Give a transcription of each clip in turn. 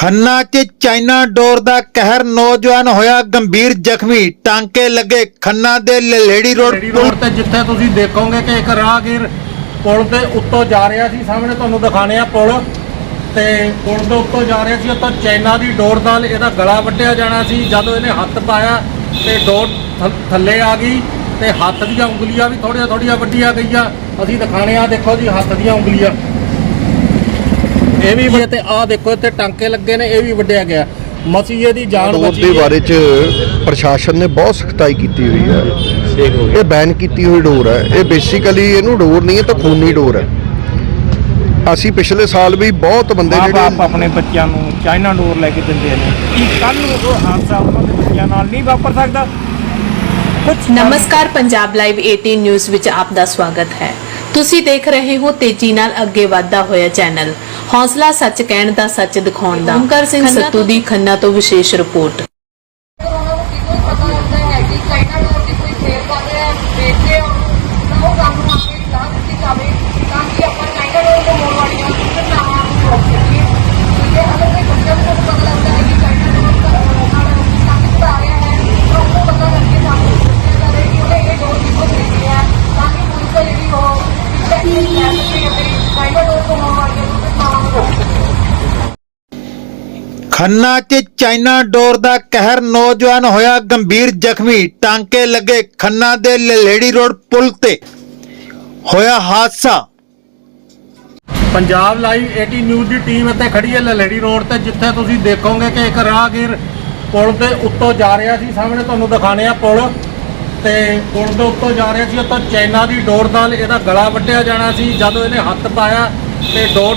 ਖੰਨਾ 'ਚ ਚਾਈਨਾ ਡੋਰ ਦਾ ਕਹਿਰ ਨੌਜਵਾਨ ਹੋਇਆ ਗੰਭੀਰ ਜ਼ਖਮੀ। ਟਾਂਕੇ ਲੱਗੇ ਖੰਨਾ ਦੇ ਲਲੇੜੀ ਰੋਡ ਰੋਡ ਤੇ ਜਿੱਥੇ ਤੁਸੀਂ ਦੇਖੋਗੇ ਕਿ ਇੱਕ ਰਾਹਗੀਰ ਪੁਲ ਦੇ ਉੱਤੋਂ ਜਾ ਰਿਹਾ ਸੀ। ਸਾਹਮਣੇ ਤੁਹਾਨੂੰ ਦਿਖਾਣੇ ਆ ਪੁਲ ਤੇ ਪੁਲ ਦੇ ਉੱਤੋਂ ਜਾ ਰਿਹਾ ਸੀ। ਉੱਤੋਂ ਚਾਈਨਾ ਦੀ ਡੋਰ ਨਾਲ ਇਹਦਾ ਗਲਾ ਵੱਢਿਆ ਜਾਣਾ ਸੀ। ਜਦੋਂ ਇਹਨੇ ਹੱਥ ਪਾਇਆ ਤੇ ਡੋਰ ਥ- ਥੱਲੇ ਆ ਗਈ ਤੇ ਹੱਥ ਦੀਆਂ ਉਂਗਲੀਆਂ ਵੀ ਥੋੜੀਆਂ ਥੋੜੀਆਂ ਵੱਡੀਆਂ ਗਈਆਂ। ਅਸੀਂ ਦਿਖਾਣੇ ਆ, ਦੇਖੋ ਜੀ, ਹੱਥ ਦੀਆਂ ਉਂਗਲੀਆਂ। ਇਹ ਵੀ ਵੱਡੇ ਤੇ ਆਹ ਦੇਖੋ ਇੱਥੇ ਟਾਂਕੇ ਲੱਗੇ ਨੇ ਇਹ ਵੀ ਵੱਢਿਆ ਗਿਆ। ਮਸੀ ਇਹਦੀ ਜਾਨ ਡੋਰ ਬਚੀ ਦੇ ਹੈ। ਬਾਰੇ ਚ ਪ੍ਰਸ਼ਾਸਨ ਨੇ ਬਹੁਤ ਸਖਤਾਈ ਕੀਤੀ ਹੋਈ ਹੈ। ਇਹ ਬੈਨ ਕੀਤੀ ਹੋਈ ਡੋਰ ਹੈ। ਇਹ ਬੇਸਿਕਲੀ ਇਹਨੂੰ ਡੋਰ ਨਹੀਂ ਹੈ ਤਾਂ ਖੂਨੀ ਡੋਰ ਹੈ। ਅਸੀਂ ਪਿਛਲੇ ਸਾਲ ਵੀ ਬਹੁਤ ਬੰਦੇ ਮਾਂ ਬਾਪ ਜਿਹੜੇ ਆਪਣੇ ਬੱਚਿਆਂ ਨੂੰ ਚਾਈਨਾ ਡੋਰ ਲੈ ਕੇ ਦਿੰਦੇ ਨੇ। ਕੀ ਕੱਲ ਨੂੰ ਉਹ ਹਾਦਸਾ ਉਹਨਾਂ ਦੇ ਬੱਚਿਆਂ ਨਾਲ ਨਹੀਂ ਵਾਪਰ ਸਕਦਾ? ਕੁਝ ਨਮਸਕਾਰ ਪੰਜਾਬ ਲਾਈਵ 18 ਨਿਊਜ਼ ਵਿੱਚ ਆਪ ਦਾ ਸਵਾਗਤ ਹੈ। ਤੁਸੀਂ ਦੇਖ ਰਹੇ ਹੋ ਤੇਜ਼ੀ ਨਾਲ ਅੱਗੇ ਵਧਦਾ ਹੋਇਆ ਚੈਨਲ। ਹੌਸਲਾ ਸੱਚ ਕਹਿਣ ਦਾ ਸੱਚ ਦਿਖਾਉਣ ਦਾ। ਓਮਕਾਰ ਸਿੰਘ ਸੱਤੂ ਦੀ ਖੰਨਾ ਤੋਂ ਵਿਸ਼ੇਸ਼ ਰਿਪੋਰਟ ਉਹਨਾਂ ਨੂੰ ਕੀ ਕੋਈ ਪਤਾ ਹੁੰਦਾ ਹੈ ਕਿ ਚਾਈਨਾ ਡੋਰ ਦੀ ਕੋਈ ਸੇਲ ਕਰ ਰਿਹਾ ਹੈ ਵੇਚ ਰਿਹਾ ਤਾਂ ਉਹ ਕੰਮ ਨੂੰ ਆਪਣੀ ਸਲਾਹ ਦਿੱਤੀ ਜਾਵੇ ਤਾਂ ਕਿ ਆਪਾਂ ਚਾਈਨਾ ਡੋਰ ਤੋਂ ਹੋਣ ਵਾਲੀਆਂ ਘਟਨਾਵਾਂ ਨੂੰ ਰੋਕ ਸਕੀਏ ਠੀਕ ਹੈ ਅਗਰ ਕੋਈ ਬੱਚਾ ਨੂੰ ਪਤਾ ਲੱਗਦਾ ਹੈ ਕਿ ਚਾਈਨਾ ਡੋਰ ਦਾ ਨਾਲ ਸੰਗ ਚੜਾ ਰਿਹਾ ਹੈ ਤਾਂ ਉਹਨੂੰ ਪਤਾ ਕਰਕੇ ਸਾਨੂੰ ਦੱਸਿਆ ਜਾਵੇ ਕਿ ਉਹਨੇ ਇਹ ਡੋਰ ਕਿੱਥੋਂ ਖਰੀਦੀ ਹੈ ਤਾਂ ਕਿ ਪੁਲਿਸ ਹੈ ਜਿਹੜੀ ਉਹ ਐਕਸ਼ਨ ਲੈ ਸਕੇ ਅਤੇ ਚਾਈਨਾ ਡੋਰ ਤੋਂ ਹੋਣ ਵਾਲੀਆਂ ਘਟਨਾਵਾਂ ਨੂੰ ਰੋਕ ਸਕੇ ਖੰਨਾ 'ਚ ਚਾਈਨਾ ਡੋਰ ਦਾ ਕਹਿਰ ਨੌਜਵਾਨ ਹੋਇਆ ਗੰਭੀਰ ਜ਼ਖਮੀ। ਟਾਂਕੇ ਲੱਗੇ ਖੰਨਾ ਦੇ ਲਲੇੜੀ ਰੋਡ ਪੁਲ ਤੇ। ਹੋਇਆ ਹਾਦਸਾ। ਪੰਜਾਬ ਲਾਈਵ 18 ਨਿਊਜ਼ ਦੀ ਟੀਮ ਇੱਥੇ ਖੜੀ ਹੈ ਲਲੇੜੀ ਰੋਡ ਤੇ, ਜਿੱਥੇ ਤੁਸੀਂ ਦੇਖੋਗੇ ਕਿ ਇੱਕ ਰਾਹਗੀਰ ਪੁਲ ਦੇ ਉੱਤੋਂ ਜਾ ਰਿਹਾ ਸੀ। ਸਾਹਮਣੇ ਤੁਹਾਨੂੰ ਦਿਖਾਣੇ ਆ ਪੁਲ ਤੇ ਪੁਲ ਦੇ ਉੱਤੋਂ ਜਾ ਰਿਹਾ ਸੀ। ਉੱਤੋਂ ਚਾਈਨਾ ਦੀ ਡੋਰ ਨਾਲ ਇਹਦਾ ਗਲਾ ਵੱਢਿਆ ਜਾਣਾ ਸੀ। ਜਦੋਂ ਇਹਨੇ ਹੱਥ ਪਾਇਆ ਤੇ ਡੋਰ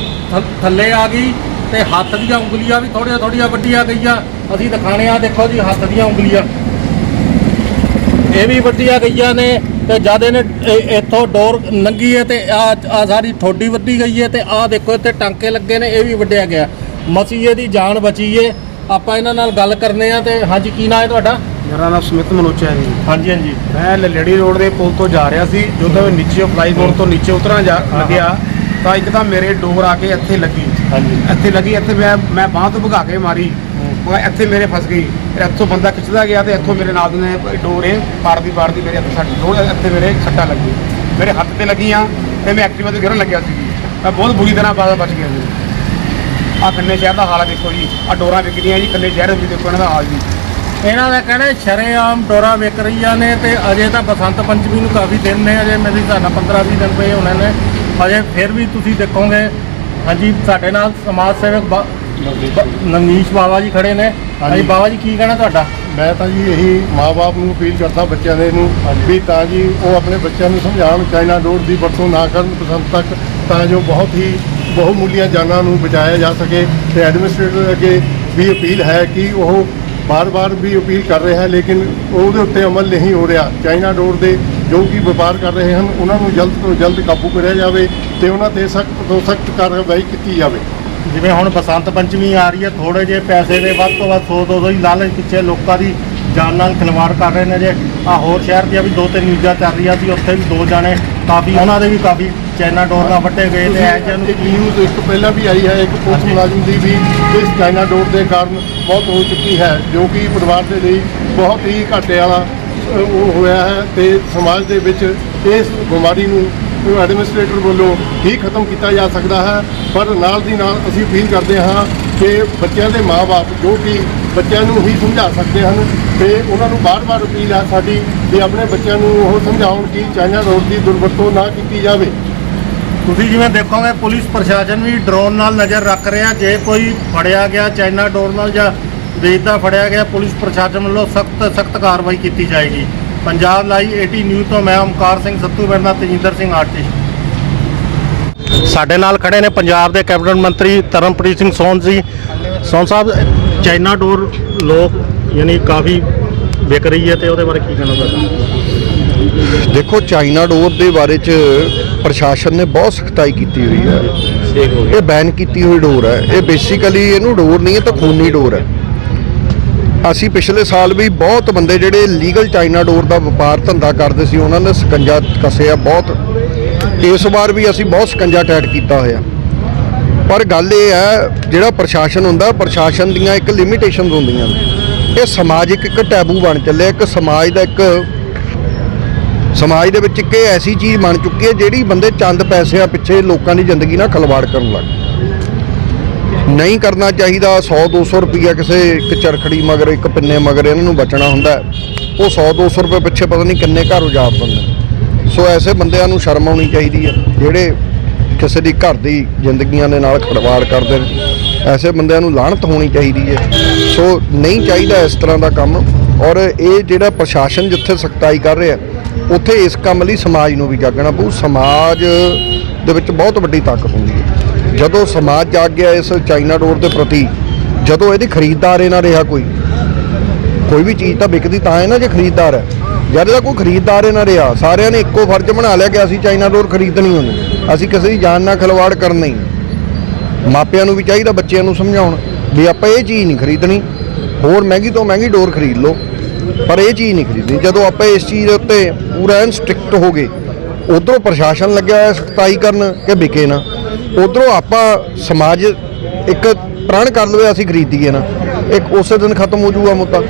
ਥੱਲੇ ਆ ਗਈ। ਤੇ ਹੱਥ ਦੀਆਂ ਉਂਗਲੀਆਂ ਵੀ ਥੋੜੀਆਂ ਥੋੜੀਆਂ ਵੱਡੀਆਂ ਗਈਆਂ। ਅਸੀਂ ਦਿਖਾਣੇ ਆ ਦੇਖੋ ਜੀ ਹੱਥ ਦੀਆਂ ਉਂਗਲੀਆਂ। ਇਹ ਵੀ ਵੱਡੀਆਂ ਗਈਆਂ ਨੇ ਤੇ ਜਦ ਇਹਨੇ ਇਹ- ਇੱਥੋਂ ਡੋਰ ਲੰਗੀ ਹੈ ਤੇ ਆ ਸਾਰੀ ਠੋਡੀ ਵੱਡੀ ਗਈ ਹੈ ਤੇ ਆ ਦੇਖੋ ਇੱਥੇ ਟਾਂਕੇ ਲੱਗੇ ਨੇ ਇਹ ਵੀ ਵੱਢਿਆ ਗਿਆ। ਮਸੀ ਇਹਦੀ ਜਾਨ ਬਚੀ ਏ। ਆਪਾਂ ਇਹਨਾਂ ਨਾਲ ਗੱਲ ਕਰਨੇ ਆ ਤੇ ਹਾਂਜੀ ਕੀ ਨਾਂ ਹੈ ਤੁਹਾਡਾ? ਮੇਰਾ ਨਾਮ ਸੁਮਿਤ ਮਨੋਚਾ ਹੈ ਜੀ। ਹਾਂਜੀ ਹਾਂਜੀ। ਮੈਂ ਲਲੇੜੀ ਰੋਡ ਦੇ ਪੁਲ ਤੋਂ ਜਾ ਰਿਹਾ ਸੀ ਜਦੋਂ ਨੀਚੇ ਫਲਾਈਓਵਰ ਤੋਂ ਨੀਚੇ ਉਤਰਾਂ ਜਾ ਲੱਗਿਆ। ਤਾਂ ਇੱਕਦਮ ਮੇਰੇ ਡੋਰ ਆ ਕੇ ਇੱਥੇ ਲੱਗੀ। ਹਾਂਜੀ। ਇੱਥੇ ਲੱਗੀ ਇੱਥੇ ਮੈਂ ਮੈਂ ਬਾਂਹ ਤੋਂ ਭਗਾ ਕੇ ਮਾਰੀ। ਉਹ ਇੱਥੇ ਮੇਰੇ ਫਸ ਗਈ। ਫਿਰ ਇੱਥੋਂ ਬੰਦਾ ਖਿੱਚਦਾ ਗਿਆ ਤੇ ਇੱਥੋਂ ਮੇਰੇ ਨਾਲ ਨੇ ਡੋਰ ਇਹ ਪਾੜਦੀ ਪਾੜਦੀ ਮੇਰੇ ਹੱਥ ਸੱਟ ਡੋਰ ਇੱਥੇ ਮੇਰੇ ਸੱਟਾਂ ਲੱਗੀ ਮੇਰੇ ਹੱਥ ਤੇ ਲੱਗੀਆਂ ਤੇ ਮੈਂ ਐਕਟਿਵਾ ਤੇ ਗਿਰਨ ਲੱਗਿਆ ਸੀ। ਮੈਂ ਬਹੁਤ ਬੁਰੀ ਤਰ੍ਹਾਂ ਬਾਅਦ ਬਚ ਗਿਆ ਜੀ ਆ ਕੰਨੇ ਸ਼ਹਿਰ ਦਾ ਹਾਲ ਦੇਖੋ ਜੀ। ਆ ਡੋਰਾਂ ਵਿਕਦੀਆਂ ਜੀ ਕੰਨੇ ਸ਼ਹਿਰ ਵਿੱਚ ਦੇਖੋ ਇਹਨਾਂ ਦਾ ਹਾਲ ਜੀ। ਇਹਨਾਂ ਦਾ ਕਹਿਣਾ ਹੈ ਸ਼ਰੇਆਮ ਡੋਰਾ ਵਿਕ ਰਹੀਆਂ ਨੇ ਤੇ ਅਜੇ ਤਾਂ ਬਸੰਤ ਪੰਚਮੀ ਨੂੰ ਕਾਫੀ ਦਿਨ ਨੇ ਅਜੇ ਮੇਰੇ ਹਿਸਾਬ ਨਾਲ 15 20 ਦਿਨ ਪਏ ਹੋਣੇ ਨੇ। ਅਜੇ ਫਿਰ ਵੀ ਤੁਸੀਂ ਦੇਖੋਗੇ ਹਾਂਜੀ ਸਾਡੇ ਨਾਲ ਸਮਾਜ ਸੇਵਕ ਬਾ- ਬ- ਨਵਨੀਸ਼ ਬਾਵਾ ਜੀ ਖੜੇ ਨੇ। ਹਾਂਜੀ। ਬਾਵਾ ਜੀ ਕੀ ਕਹਿਣਾ ਤੁਹਾਡਾ? ਮੈਂ ਤਾਂ ਜੀ ਇਹੀ ਮਾਪੇ ਨੂੰ ਅਪੀਲ ਕਰਦਾ ਬੱਚਿਆਂ ਦੇ ਨੂੰ ਵੀ ਤਾਂ ਜੀ ਉਹ ਆਪਣੇ ਬੱਚਿਆਂ ਨੂੰ ਸਮਝਾਉਣ ਚਾਈਨਾ ਡੋਰ ਦੀ ਵਰਤੋਂ ਨਾ ਕਰਨ ਬਸੰਤ ਤੱਕ ਤਾਂ ਜੋ ਬਹੁਤ ਹੀ ਬਹੁਮੁੱਲੀਆਂ ਜਾਨਾਂ ਨੂੰ ਬਚਾਇਆ ਜਾ ਸਕੇ ਤੇ ਐਡਮਿਨਿਸਟ੍ਰੇਟਰ ਅੱਗੇ ਵੀ ਅਪੀਲ ਹੈ ਕਿ ਉਹ ਬਾਰ-ਬਾਰ ਵੀ ਅਪੀਲ ਕਰ ਰਿਹਾ ਹੈ ਲੇਕਿਨ ਉਹਦੇ ਉੱਤੇ ਅਮਲ ਨਹੀਂ ਹੋ ਰਿਹਾ। ਚਾਈਨਾ ਡੋਰ ਦੇ ਜੋ ਕਿ ਵਪਾਰ ਕਰ ਰਹੇ ਹਨ ਉਹਨਾਂ ਨੂੰ ਜਲਦ ਤੋਂ ਜਲਦ ਕਾਬੂ ਕਰਿਆ ਜਾਵੇ ਤੇ ਉਹਨਾਂ ਤੇ ਸਖਤ ਤੋਂ ਸਖਤ ਕਾਰਵਾਈ ਕੀਤੀ ਜਾਵੇ। ਜਿਵੇਂ ਹੁਣ ਬਸੰਤ ਪੰਚਮੀ ਆ ਰਹੀ ਹੈ ਥੋੜੇ ਜਿਹੇ ਪੈਸੇ ਦੇ ਵੱਧ ਤੋਂ ਵੱਧ 100 200 ਹੀ ਲਾਲਚ ਪਿੱਛੇ ਲੋਕਾਂ ਦੀ ਜਾਨ ਨਾਲ ਖਿਲਵਾੜ ਕਰ ਰਹੇ ਨੇ ਜੇ। ਆ ਹੋਰ ਸ਼ਹਿਰ ਦੀਆਂ ਵੀ ਦੋ ਤਿੰਨ ਨਿਊਜ਼ਾਂ ਚੱਲ ਰਹੀਆਂ ਸੀ ਉੱਥੇ ਵੀ ਦੋ ਜਾਣੇ ਕਾਫੀ ਉਹਨਾਂ ਦੇ ਵੀ ਕਾਫੀ ਚਾਈਨਾ ਡੋਰ ਨਾਲ ਵੱਟੇ ਗਏ ਤੇ ਐ ਜਿਹਨੂੰ ਇੱਕ ਨਿਊਜ਼ ਇੱਕ ਪਹਿਲਾਂ ਵੀ ਆਈ ਹੈ ਇੱਕ ਪੁਲਿਸ ਮੁਲਾਜ਼ਮ ਦੀ ਵੀ ਇਸ ਚਾਈਨਾ ਡੋਰ ਦੇ ਕਾਰਨ ਬਹੁਤ ਹੋ ਚੁੱਕੀ ਹੈ ਜੋ ਕਿ ਪਰਿਵਾਰ ਦੇ ਲਈ ਬਹੁਤ ਹੀ ਘਾਟੇ ਵਾਲਾ ਉਹ ਹੋਇਆ ਹੈ ਤੇ ਸਮਾਜ ਦੇ ਵਿੱਚ ਇਸ ਬਿਮਾਰੀ ਨੂੰ ਐਡਮਿਨਿਸਟ੍ਰੇਟਰ ਵੱਲੋਂ ਹੀ ਖਤਮ ਕੀਤਾ ਜਾ ਸਕਦਾ ਹੈ। ਪਰ ਨਾਲ ਦੀ ਨਾਲ ਅਸੀਂ ਅਪੀਲ ਕਰਦੇ ਹਾਂ ਕਿ ਬੱਚਿਆਂ ਦੇ ਮਾਪੇ ਜੋ ਕਿ ਬੱਚਿਆਂ ਨੂੰ ਹੀ ਸਮਝਾ ਸਕਦੇ ਹਨ ਤੇ ਉਹਨਾਂ ਨੂੰ ਬਾਰ-ਬਾਰ ਅਪੀਲ ਹੈ ਸਾਡੀ ਵੀ ਆਪਣੇ ਬੱਚਿਆਂ ਨੂੰ ਉਹ ਸਮਝਾਉਣ ਕਿ ਚਾਈਨਾ ਡੋਰ ਦੀ ਦੁਰਵਰਤੋਂ ਨਾ ਕੀਤੀ ਜਾਵੇ। ਤੁਸੀਂ ਜਿਵੇਂ ਦੇਖੋਗੇ ਪੁਲਿਸ ਪ੍ਰਸ਼ਾਸਨ ਵੀ ਡਰੋਨ ਨਾਲ ਨਜ਼ਰ ਰੱਖ ਰਿਹਾ, ਜੇ ਕੋਈ ਫੜਿਆ ਗਿਆ ਚਾਈਨਾ ਡੋਰ ਨਾਲ ਜਾਂ ਵੇਚਦਾ ਫੜਿਆ ਗਿਆ ਪੁਲਿਸ ਪ੍ਰਸ਼ਾਸਨ ਵੱਲੋਂ ਸਖਤ ਸਖਤ ਕਾਰਵਾਈ ਕੀਤੀ ਜਾਏਗੀ। ਪੰਜਾਬ ਲਾਈਵ 18 ਨਿਊਜ਼ ਤੋਂ ਮੈਂ ਓਮਕਾਰ ਸਿੰਘ ਸੱਤੂ ਮੇਰੇ ਨਾਲ ਤੇਜਿੰਦਰ ਸਿੰਘ ਆਰਟਿਸਟ। ਸਾਡੇ ਨਾਲ ਖੜੇ ਨੇ ਪੰਜਾਬ ਦੇ ਕੈਬਨਿਟ ਮੰਤਰੀ ਤਰਨਪ੍ਰੀਤ ਸਿੰਘ ਸੋਨ ਜੀ। ਸੋਨ ਸਾਹਿਬ ਚਾਈਨਾ ਡੋਰ ਲੋਕ ਯਾਨੀ ਕਾਫੀ ਵਿਕ ਰਹੀ ਹੈ ਤੇ ਉਹਦੇ ਬਾਰੇ ਕੀ ਕਹਿਣਾ ਤੁਹਾਡਾ ਦੇਖੋ ਚਾਈਨਾ ਡੋਰ ਦੇ ਬਾਰੇ ਚ ਪ੍ਰਸ਼ਾਸਨ ਨੇ ਬਹੁਤ ਸਖਤਾਈ ਕੀਤੀ ਹੋਈ ਹੈ। ਇਹ ਬੈਨ ਕੀਤੀ ਹੋਈ ਡੋਰ ਹੈ। ਇਹ ਬੇਸਿਕਲੀ ਇਹਨੂੰ ਡੋਰ ਨਹੀਂ ਹੈ ਤਾਂ ਖੂਨੀ ਡੋਰ ਹੈ। ਅਸੀਂ ਪਿਛਲੇ ਸਾਲ ਵੀ ਬਹੁਤ ਬੰਦੇ ਜਿਹੜੇ ਲੀਗਲ ਚਾਈਨਾ ਡੋਰ ਦਾ ਵਪਾਰ ਧੰਦਾ ਕਰਦੇ ਸੀ, ਉਹਨਾਂ ਨੇ ਸਕੰਜਾ ਕੱਸਿਆ ਬਹੁਤ। ਇਸ ਵਾਰ ਵੀ ਅਸੀਂ ਬਹੁਤ ਸਕੰਜਾ ਟੈਟ ਕੀਤਾ ਹੋਇਆ। ਪਰ ਗੱਲ ਇਹ ਹੈ, ਜਿਹੜਾ ਪ੍ਰਸ਼ਾਸਨ ਹੁੰਦਾ, ਪ੍ਰਸ਼ਾਸਨ ਦੀਆਂ ਇੱਕ ਲਿਮਿਟੇਸ਼ਨਸ ਹੁੰਦੀਆਂ ਨੇ। ਇਹ ਸਮਾਜਿਕ ਇੱਕ ਟੈਬੂ ਬਣ ਚੱਲਿਆ, ਇੱਕ ਸਮਾਜ ਦਾ ਇੱਕ ਸਮਾਜ ਦੇ ਵਿੱਚ ਇੱਕ ਐਸੀ ਚੀਜ਼ ਬਣ ਚੁੱਕੀ ਹੈ, ਜਿਹੜੀ ਬੰਦੇ ਚੰਦ ਪੈਸਿਆਂ ਪਿੱਛੇ ਲੋਕਾਂ ਦੀ ਜ਼ਿੰਦਗੀ ਨਾਲ ਖਲਵਾੜ ਕਰਨ ਲੱਗ ਗਏ। ਨਹੀਂ ਕਰਨਾ ਚਾਹੀਦਾ 100 200 ਰੁਪਈਆ ਕਿਸੇ ਇੱਕ ਚਰਖੜੀ ਮਗਰ, ਇੱਕ ਪਿੰਨੇ ਮਗਰ ਇਹਨਾਂ ਨੂੰ ਬਚਣਾ ਹੁੰਦਾ ਹੈ। ਉਹ 100 200 ਰੁਪਏ ਪਿੱਛੇ ਪਤਾ ਨਹੀਂ ਕਿੰਨੇ ਘਰ ਉਜਾੜ ਦਿੰਦੇ ਸੋ ਐਸੇ ਬੰਦਿਆਂ ਨੂੰ ਸ਼ਰਮ ਆਉਣੀ ਚਾਹੀਦੀ ਹੈ, ਜਿਹੜੇ ਕਿਸੇ ਦੀ ਘਰ ਦੀ ਜ਼ਿੰਦਗੀਆਂ ਦੇ ਨਾਲ ਖੜਵਾੜ ਕਰਦੇ ਨੇ। ਐਸੇ ਬੰਦਿਆਂ ਨੂੰ ਲਾਹਣਤ ਹੋਣੀ ਚਾਹੀਦੀ ਹੈ। ਸੋ ਨਹੀਂ ਚਾਹੀਦਾ ਇਸ ਤਰ੍ਹਾਂ ਦਾ ਕੰਮ। ਔਰ ਇਹ ਜਿਹੜਾ ਪ੍ਰਸ਼ਾਸਨ ਜਿੱਥੇ ਸਖਤਾਈ ਕਰ ਰਿਹਾ, ਉੱਥੇ ਇਸ ਕੰਮ ਲਈ ਸਮਾਜ ਨੂੰ ਵੀ ਜਾਗਣਾ ਪਊ। ਸਮਾਜ ਦੇ ਵਿੱਚ ਬਹੁਤ ਵੱਡੀ ਤਾਕਤ ਹੁੰਦੀ ਹੈ। ਜਦੋਂ ਸਮਾਜ ਜਾਗ ਗਿਆ ਇਸ ਚਾਈਨਾ ਡੋਰ ਦੇ ਪ੍ਰਤੀ, ਜਦੋਂ ਇਹਦੀ ਖਰੀਦਦਾਰ ਇਹ ਨਾ ਰਿਹਾ ਕੋਈ ਕੋਈ ਵੀ ਚੀਜ਼ ਤਾਂ ਵਿਕਦੀ ਤਾਂ ਹੈ ਨਾ ਜੇ ਖਰੀਦਦਾਰ ਹੈ। ਜਦ ਇਹਦਾ ਕੋਈ ਖਰੀਦਦਾਰ ਇਹ ਨਾ ਰਿਹਾ, ਸਾਰਿਆਂ ਨੇ ਇੱਕੋ ਫਰਜ਼ ਬਣਾ ਲਿਆ ਕਿ ਅਸੀਂ ਚਾਈਨਾ ਡੋਰ ਖਰੀਦਣੀ ਹੁੰਦੀ ਅਸੀਂ ਕਿਸੇ ਦੀ ਜਾਨ ਨਾਲ ਖਿਲਵਾੜ ਕਰਨੀ। ਮਾਪਿਆਂ ਨੂੰ ਵੀ ਚਾਹੀਦਾ, ਬੱਚਿਆਂ ਨੂੰ ਸਮਝਾਉਣ ਵੀ ਆਪਾਂ ਇਹ ਚੀਜ਼ ਨਹੀਂ ਖਰੀਦਣੀ। ਹੋਰ ਮਹਿੰਗੀ ਤੋਂ ਮਹਿੰਗੀ ਡੋਰ ਖਰੀਦ ਲਓ, ਪਰ ਇਹ ਚੀਜ਼ ਨਹੀਂ ਖਰੀਦਣੀ। ਜਦੋਂ ਆਪਾਂ ਇਸ ਚੀਜ਼ ਦੇ ਉੱਤੇ ਪੂਰਾ ਐਨ ਸਟ੍ਰਿਕਟ ਹੋ ਗਏ, ਉਧਰੋਂ ਪ੍ਰਸ਼ਾਸਨ ਲੱਗਿਆ ਸਖਤਾਈ ਕਰਨ ਕਿ ਵਿਕੇ ਨਾ। ਉਧਰੋਂ ਆਪਾਂ ਸਮਾਜ ਇੱਕ ਪ੍ਰਣ ਕਰ ਲਵੇ ਅਸੀਂ ਖਰੀਦੀਏ ਨਾ, ਇੱਕ ਉਸੇ ਦਿਨ ਖਤਮ ਹੋ ਜਾਊਗਾ ਮੁੱਦਾ।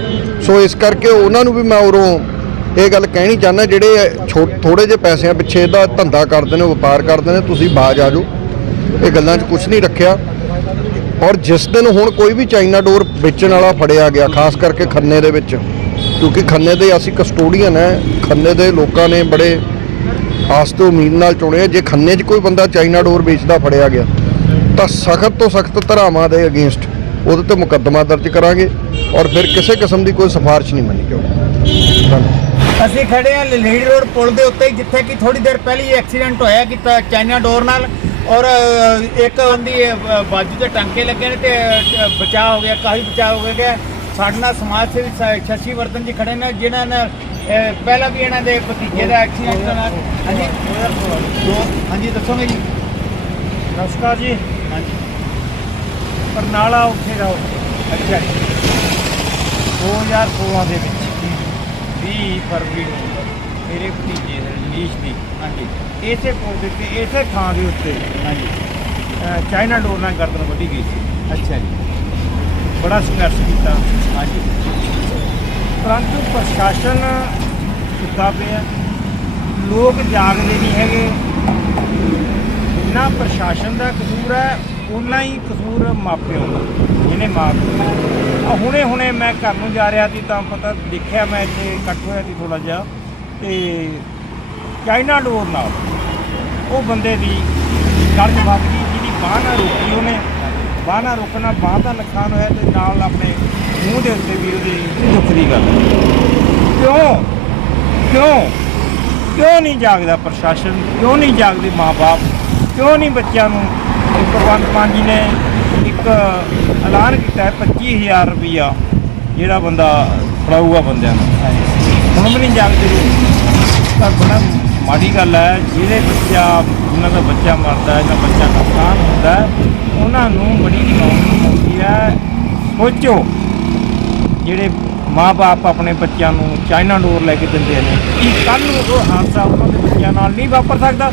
ਸੋ ਇਸ ਕਰਕੇ ਉਹਨਾਂ ਨੂੰ ਵੀ ਮੈਂ ਉਰੋਂ ਇਹ ਗੱਲ ਕਹਿਣੀ ਚਾਹੁੰਦਾ, ਜਿਹੜੇ ਥੋੜੇ ਜਿਹੇ ਪੈਸਿਆਂ ਪਿੱਛੇ ਇਹਦਾ ਧੰਦਾ ਕਰਦੇ ਨੇ, ਵਪਾਰ ਕਰਦੇ ਨੇ, ਤੁਸੀਂ ਬਾਜ ਆ ਜਾਓ। ਇਹ ਗੱਲਾਂ 'ਚ ਕੁਝ ਨਹੀਂ ਰੱਖਿਆ। ਔਰ ਜਿਸ ਦਿਨ ਹੁਣ ਕੋਈ ਵੀ ਚਾਈਨਾ ਡੋਰ ਵੇਚਣ ਵਾਲਾ ਫੜਿਆ ਗਿਆ, ਖਾਸ ਕਰਕੇ ਖੰਨੇ ਦੇ ਵਿੱਚ, ਕਿਉਂਕਿ ਖੰਨੇ ਦੇ ਅਸੀਂ ਕਸਟੋਡੀਅਨ ਹੈ, ਖੰਨੇ ਦੇ ਲੋਕਾਂ ਨੇ ਬੜੇ ਆਸ ਤੇ ਉਮੀਦ ਨਾਲ ਚੁਣਿਆ, ਜੇ ਖੰਨੇ 'ਚ ਕੋਈ ਬੰਦਾ ਚਾਈਨਾ ਡੋਰ ਵੇਚਦਾ ਫੜਿਆ ਗਿਆ, ਤਾਂ ਸਖਤ ਤੋਂ ਸਖਤ ਧਾਰਾਵਾਂ ਦੇ ਅਗੇਂਸਟ ਉਹਦੇ ਤੇ ਮੁਕੱਦਮਾ ਦਰਜ ਕਰਾਂਗੇ ਔਰ ਫਿਰ ਕਿਸੇ ਕਿਸਮ ਦੀ ਕੋਈ ਸਿਫਾਰਿਸ਼ ਨਹੀਂ ਮੰਨੀ ਜਾਊਗੀ। ਅਸੀਂ ਖੜੇ ਹਾਂ ਲਲੇੜੀ ਰੋਡ ਪੁਲ ਦੇ ਉੱਤੇ, ਜਿੱਥੇ ਕਿ ਥੋੜੀ ਦੇਰ ਪਹਿਲੀ ਐਕਸੀਡੈਂਟ ਹੋਇਆ ਕਿ ਚਾਈਨਾ ਡੋਰ ਨਾਲ ਔਰ ਇੱਕ ਉਹਦੀ ਬਾਜੂ ਤੇ ਟਾਂਕੇ ਲੱਗੇ ਨੇ ਤੇ ਬਚਾਅ ਹੋ ਗਿਆ, ਕਾਫੀ ਬਚਾਅ ਹੋ ਗਿਆ। ਸਾਡੇ ਨਾਲ ਸਮਾਜ ਸੇਵੀ ਸ- ਸ਼ਸ਼ੀ ਵਰਧਨ ਜੀ ਖੜੇ ਨੇ, ਜਿਨ੍ਹਾਂ ਨੇ ਪਹਿਲਾਂ ਵੀ ਇਹਨਾਂ ਦੇ ਭਤੀਜੇ ਦਾ ਐਕਸੀਡੈਂਟ ਨਾਲ ਹਾਂਜੀ। ਹਾਂਜੀ ਦੱਸੋਗੇ ਜੀ? ਨਮਸਕਾਰ ਜੀ। ਹਾਂਜੀ। ਬਰਨਾਲਾ ਉੱਥੇ ਦਾ ਅੱਛਾ ਜੀ। 2016 ਦੇ ਵਿੱਚ 20 ਫਰਵਰੀ ਨੂੰ ਮੇਰੇ ਭਤੀਜੇ ਰਜਨੀਸ਼ ਦੀ। ਹਾਂਜੀ। ਇਸੇ ਪੁਲ ਦੇ ਉੱਤੇ ਇਸੇ ਥਾਂ ਦੇ ਉੱਤੇ ਹਾਂਜੀ। ਚਾਈਨਾ ਡੋਰ ਨਾਲ ਗਰਦਨ ਵੱਢੀ ਗਈ ਸੀ। ਅੱਛਾ ਜੀ। ਬੜਾ ਸੰਘਰਸ਼ ਕੀਤਾ। ਹਾਂਜੀ। ਪਰੰਤੂ ਪ੍ਰਸ਼ਾਸਨ ਸੁੱਤਾ ਪਿਆ ਲੋਕ ਜਾਗਦੇ ਨਹੀਂ ਹੈਗੇ। ਜਿੰਨਾ ਪ੍ਰਸ਼ਾਸਨ ਦਾ ਕਸੂਰ ਹੈ ਉਨਾ ਹੀ ਕਸੂਰ ਮਾਪਿਆਂ ਦਾ। ਜਿਹਨੇ ਮਾਪ ਆ ਹੁਣੇ ਹੁਣੇ ਮੈਂ ਘਰ ਨੂੰ ਜਾ ਰਿਹਾ ਸੀ, ਤਾਂ ਪਤਾ ਦੇਖਿਆ ਮੈਂ ਇੱਥੇ ਇਕੱਠ ਹੋਇਆ ਸੀ ਥੋੜਾ ਜਿਹਾ। ਤੇ ਚਾਈਨਾ ਡੋਰ ਨਾਲ ਉਹ ਬੰਦੇ ਦੀ ਗਲਤ ਵੱਜ ਗਈ ਜਿਹਦੀ ਬਾਂਹ ਨਾ ਰੋਕੀ ਉਹਨੇ। ਬਾਂਹ ਨਾ ਰੋਕਣਾ, ਬਾਂਹ ਦਾ ਨੁਕਸਾਨ ਹੋਇਆ ਤੇ ਨਾਲ ਆਪਣੇ ਮੂੰਹ ਦੇ ਉੱਤੇ ਵੀ ਉਹਦੀ ਦੁੱਖ ਦੀ ਗੱਲ ਕਿਉਂ? ਕਿਉਂ? ਕਿਉਂ ਨਹੀਂ ਜਾਗਦਾ ਪ੍ਰਸ਼ਾਸਨ? ਕਿਉਂ ਨਹੀਂ ਜਾਗਦੇ ਮਾਪੇ ਕਿਉਂ ਨਹੀਂ ਬੱਚਿਆਂ ਨੂੰ? ਭਗਵੰਤ ਮਾਨ ਜੀ ਨੇ ਇੱਕ ਐਲਾਨ ਕੀਤਾ ਹੈ 25000 ਰੁਪਈਆ ਜਿਹੜਾ ਬੰਦਾ ਫੜਾਊਗਾ ਬੰਦਿਆਂ ਨੂੰ। ਹੁਣ ਵੀ ਨਹੀਂ ਜਾਗਦੇ। ਤਾਂ ਬੜਾ ਮਾੜੀ ਗੱਲ ਹੈ ਜਿਹੜੇ ਬੱਚਾ ਉਹਨਾਂ ਦਾ ਬੱਚਾ ਮਰਦਾ ਹੈ ਜਾਂ ਬੱਚਾ ਨੁਕਸਾਨ ਹੁੰਦਾ ਹੈ ਉਹਨਾਂ ਨੂੰ ਬੜੀ ਨੌਬਤ ਆਉਂਦੀ ਹੈ। ਸੋਚੋ। ਜਿਹੜੇ ਮਾਪੇ ਆਪਣੇ ਬੱਚਿਆਂ ਨੂੰ ਚਾਈਨਾ ਡੋਰ ਲੈ ਕੇ ਦਿੰਦੇ ਨੇ ਕੀ ਕੱਲ ਨੂੰ ਉਹ ਹਾਦਸਾ ਉਹਨਾਂ ਦੇ ਬੱਚਿਆਂ ਨਾਲ ਨਹੀਂ ਵਾਪਰ ਸਕਦਾ?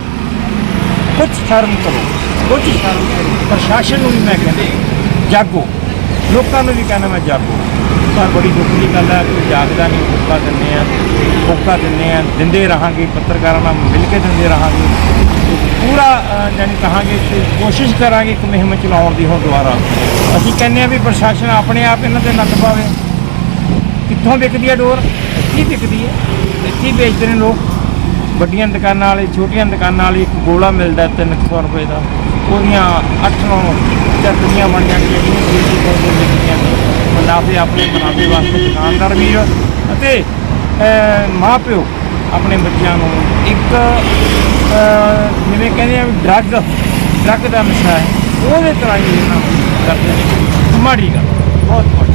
ਕੁਝ ਸ਼ਰਮ ਕਰੋ ਕੁਝ ਸ਼ਰਮ ਕਰੋ। ਪ੍ਰਸ਼ਾਸਨ ਨੂੰ ਵੀ ਮੈਂ ਕਹਿੰਦਾ ਜਾਗੋ। ਲੋਕਾਂ ਨੂੰ ਵੀ ਕਹਿੰਦਾ ਮੈਂ ਜਾਗੋ। ਪਰ ਬੜੀ ਦੁੱਖ ਦੀ ਗੱਲ ਹੈ ਕਿ ਜਾਗਦਾ ਨਹੀਂ ਮੌਕਾ ਦਿੰਦੇ ਆ ਮੌਕਾ ਦਿੰਦੇ ਆ ਦਿੰਦੇ ਰਹਾਂਗੇ ਪੱਤਰਕਾਰਾਂ ਨਾਲ ਮਿਲ ਕੇ ਦਿੰਦੇ ਰਹਾਂਗੇ। ਪੂਰਾ ਅ, ਜਾਣੀ ਕਹਾਂਗੇ ਕਿ ਕੋਸ਼ਿਸ਼ ਕਰਾਂਗੇ ਇੱਕ ਮੁਹਿੰਮ ਚਲਾਉਣ ਦੀ ਹੁਣ ਦੁਬਾਰਾ। ਅਸੀਂ ਕਹਿੰਦੇ ਆ ਵੀ ਪ੍ਰਸ਼ਾਸਨ ਆਪਣੇ ਆਪ ਇਹਨਾਂ ਤੇ ਨੱਥ ਪਾਵੇ। ਕਿੱਥੋਂ ਵਿਕਦੀ ਹੈ ਡੋਰ? ਇੱਥੇ ਹੀ ਵਿਕਦੀ ਹੈ ਇੱਥੇ ਵੇਚਦੇ ਨੇ ਲੋਕ। ਵੱਡੀਆਂ ਦੁਕਾਨਾਂ ਵਾਲੇ ਛੋਟੀਆਂ ਦੁਕਾਨਾਂ ਵਾਲੇ ਇੱਕ ਗੋਲਾ ਮਿਲਦਾ 300 ਰੁਪਏ ਦਾ। ਉਹਦੀਆਂ 8-9 ਚੱਕੀਆਂ ਬਣ ਜਾਂਦੀਆਂ ਜਿਹੜੀਆਂ ਦੇਸੀ ਵਿਕਦੀਆਂ ਨੇ। ਮੁਨਾਫੇ ਆਪਣੇ ਮੁਨਾਫੇ ਵਾਸਤੇ ਦੁਕਾਨਦਾਰ ਵੀਰ ਅਤੇ ਅਹ, ਮਾਂ ਪਿਓ ਆਪਣੇ ਬੱਚਿਆਂ ਨੂੰ ਇੱਕ ਜਿਵੇਂ ਕਹਿੰਦੇ ਆ ਡਰੱਗ ਡਰੱਗ ਦਾ ਨਸ਼ਾ ਹੈ। ਉਹਦੇ ਤਰ੍ਹਾਂ ਹੀ ਇਹਨਾਂ ਕਰਦੇ ਨੇ। ਮਾੜੀ ਗੱਲ। ਬਹੁਤ ਮਾੜੀ।